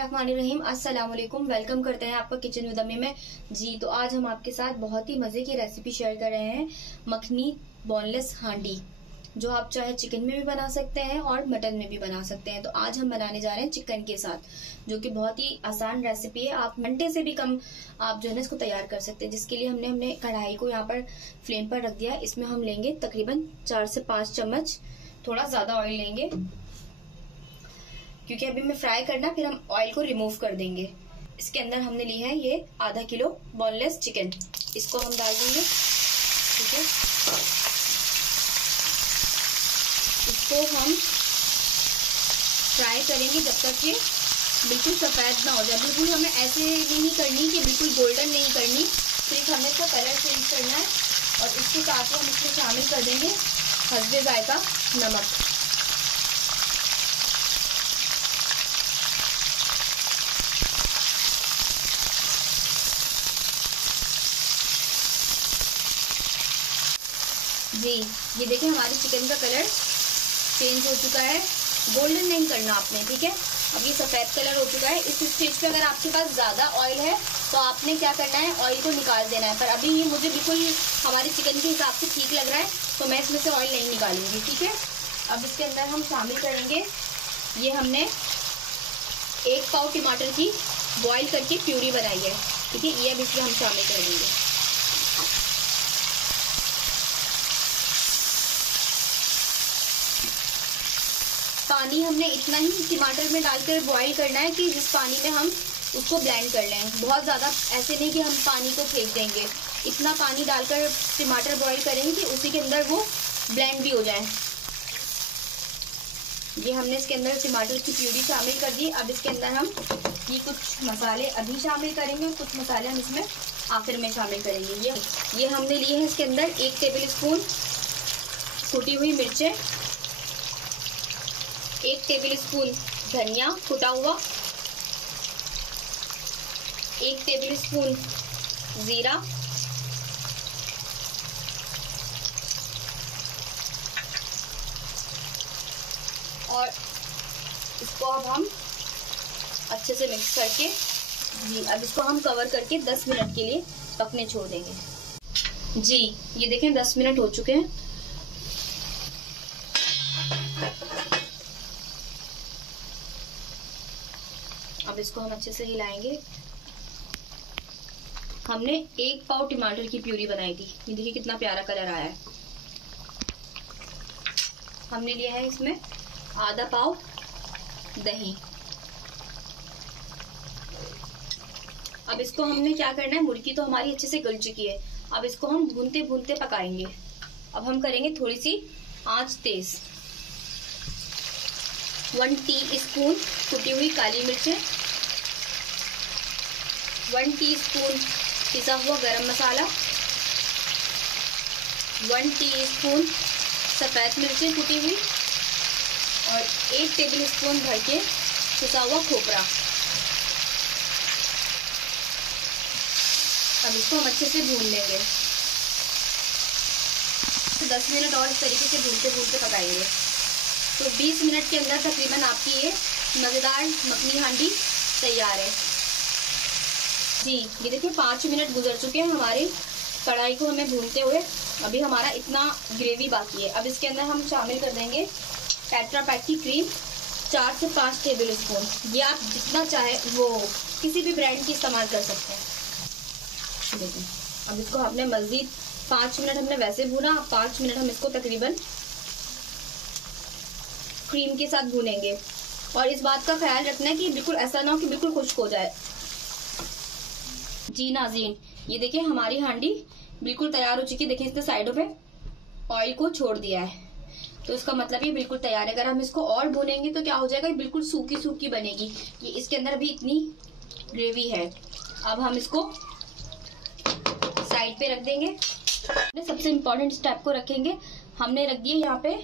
बिस्मिल्लाहिर्रहमानिर्रहीम। अस्सलाम वालेकुम। वेलकम करते हैं आपका किचन विद अम्मी में। जी तो आज हम आपके साथ बहुत ही मजे की रेसिपी शेयर कर रहे हैं, मखनी बोनलेस हांडी, जो आप चाहे चिकन में भी बना सकते हैं और मटन में भी बना सकते हैं। तो आज हम बनाने जा रहे हैं चिकन के साथ, जो कि बहुत ही आसान रेसिपी है। आप घंटे से भी कम आप जो है ना इसको तैयार कर सकते हैं। जिसके लिए हमने कढ़ाई को यहाँ पर फ्लेम पर रख दिया। इसमें हम लेंगे तकरीबन 4 से 5 चम्मच, थोड़ा ज्यादा ऑयल लेंगे क्योंकि अभी मैं फ्राई करना, फिर हम ऑयल को रिमूव कर देंगे। इसके अंदर हमने ली है ये आधा किलो बोनलेस चिकन, इसको हम डाल देंगे। ठीक है, इसको हम फ्राई करेंगे जब तक ये बिल्कुल सफेद ना हो जाए। बिल्कुल हमें ऐसे नहीं करनी कि बिल्कुल गोल्डन नहीं करनी, सिर्फ हमें इसका कलर चेंज करना है। और इसके साथ हम इसमें शामिल कर देंगे हस्बे जायका नमक। जी ये देखिए हमारे चिकन का कलर चेंज हो चुका है, गोल्डन नहीं करना आपने। ठीक है, अब ये सफेद कलर हो चुका है। इस स्टेज पे अगर आपके पास ज्यादा ऑयल है तो आपने क्या करना है, ऑयल को निकाल देना है। पर अभी ये मुझे बिल्कुल हमारे चिकन के हिसाब से ठीक लग रहा है, तो मैं इसमें से ऑयल नहीं निकालूंगी। ठीक है, अब इसके अंदर हम शामिल करेंगे, ये हमने 1 पाव टमाटर की बॉईल करके प्यूरी बनाई है। ठीक है, ये अब इसमें हम शामिल कर देंगे। पानी हमने इतना ही टमाटर में डालकर बॉईल करना है कि जिस पानी में हम उसको ब्लेंड कर लें। बहुत ज़्यादा ऐसे नहीं कि हम पानी को फेंक देंगे, इतना पानी डालकर टमाटर बॉईल करेंगे कि उसी के अंदर वो ब्लेंड भी हो जाए। ये हमने इसके अंदर टमाटर की प्यूरी शामिल कर दी। अब इसके अंदर हम ये कुछ मसाले अभी शामिल करेंगे और कुछ मसाले हम इसमें आखिर में शामिल करेंगे। ये हमने लिए हैं इसके अंदर 1 टेबल स्पून कुटी हुई मिर्चें, 1 टेबल स्पून धनिया कुटा हुआ, 1 टेबल स्पून जीरा, और इसको अब हम अच्छे से मिक्स करके जी अब इसको हम कवर करके 10 मिनट के लिए पकने छोड़ देंगे। जी ये देखें 10 मिनट हो चुके हैं। अब इसको हम अच्छे से हिलाएंगे। हमने 1 पाव टमाटर की प्यूरी बनाई थी, ये देखिए कितना प्यारा कलर आया है। हमने लिया है इसमें आधा पाव दही। अब इसको हमने क्या करना है, मुर्गी तो हमारी अच्छे से गल चुकी है, अब इसको हम भूनते भूनते पकाएंगे। अब हम करेंगे थोड़ी सी आंच तेज। 1 टीस्पून कुटी हुई काली मिर्चें, 1 टीस्पून पिसा हुआ गरम मसाला, 1 टीस्पून सफ़ेद मिर्चें कुटी हुई, और 1 टेबल स्पून भर के पिसा हुआ खोपरा। अब इसको हम अच्छे से भून लेंगे। तो 10 मिनट और इस तरीके से भूनते भूनते पकाएंगे। तो 20 मिनट के अंदर तकरीबन आपकी ये मज़ेदार मखनी हांडी तैयार है। जी ये देखिए 5 मिनट गुजर चुके हैं हमारे कढ़ाई को हमें भूनते हुए। अभी हमारा इतना ग्रेवी बाकी है। अब इसके अंदर हम शामिल कर देंगे टेट्रा पैक की क्रीम, 4 से 5 टेबल स्पून। ये आप जितना चाहे वो किसी भी ब्रांड की इस्तेमाल कर सकते हैं। देखिए अब इसको हमने मज़ीद 5 मिनट हमने वैसे भूना, 5 मिनट हम इसको तकरीबन क्रीम के साथ भूनेंगे। और इस बात का ख्याल रखना है कि बिल्कुल ऐसा ना हो कि बिल्कुल खुश्क हो जाए। जी नाज़रीन ये देखिए हमारी हांडी बिल्कुल तैयार हो चुकी है। देखिए इसने साइडों पे ऑयल को छोड़ दिया है, तो इसका मतलब ये बिल्कुल तैयार है। अगर हम इसको और भूनेंगे तो क्या हो जाएगा, बिल्कुल सूखी सूखी बनेगी। ये इसके अंदर भी इतनी ग्रेवी है। अब हम इसको साइड पे रख देंगे। सबसे इम्पोर्टेंट स्टेप को रखेंगे, हमने रख दिए यहाँ पे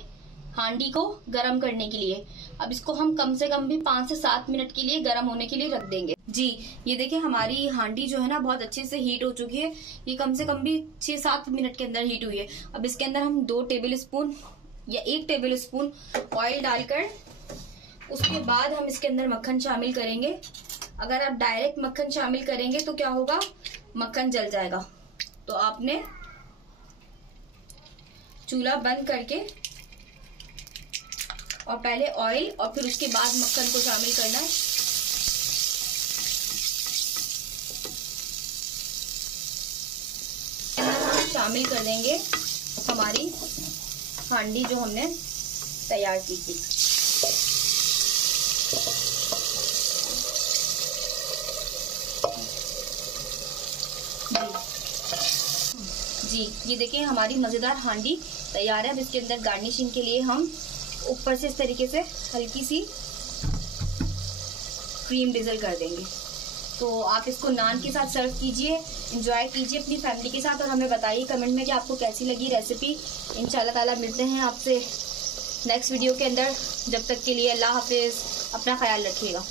हांडी को गरम करने के लिए। अब इसको हम कम से कम भी 5 से 7 मिनट के लिए गरम होने के लिए रख देंगे। जी ये देखिए हमारी हांडी जो है ना बहुत अच्छे से हीट हो चुकी है। ये कम से कम भी 6-7 मिनट के अंदर हीट हुई है। अब इसके अंदर हम 2 टेबल स्पून या 1 टेबल स्पून ऑयल डालकर उसके बाद हम इसके अंदर मक्खन शामिल करेंगे। अगर आप डायरेक्ट मक्खन शामिल करेंगे तो क्या होगा, मक्खन जल जाएगा। तो आपने चूल्हा बंद करके और पहले ऑयल और फिर उसके बाद मक्खन को शामिल करना है। हम शामिल कर देंगे हमारी हांडी जो हमने तैयार की थी। जी ये देखिए हमारी मजेदार हांडी तैयार है। अब इसके अंदर गार्निशिंग के लिए हम ऊपर से इस तरीके से हल्की सी क्रीम डिजल कर देंगे। तो आप इसको नान के साथ सर्व कीजिए, एंजॉय कीजिए अपनी फैमिली के साथ और हमें बताइए कमेंट में कि आपको कैसी लगी रेसिपी। इंशाल्लाह ताला मिलते हैं आपसे नेक्स्ट वीडियो के अंदर। जब तक के लिए अल्लाह हाफिज, अपना ख्याल रखिएगा।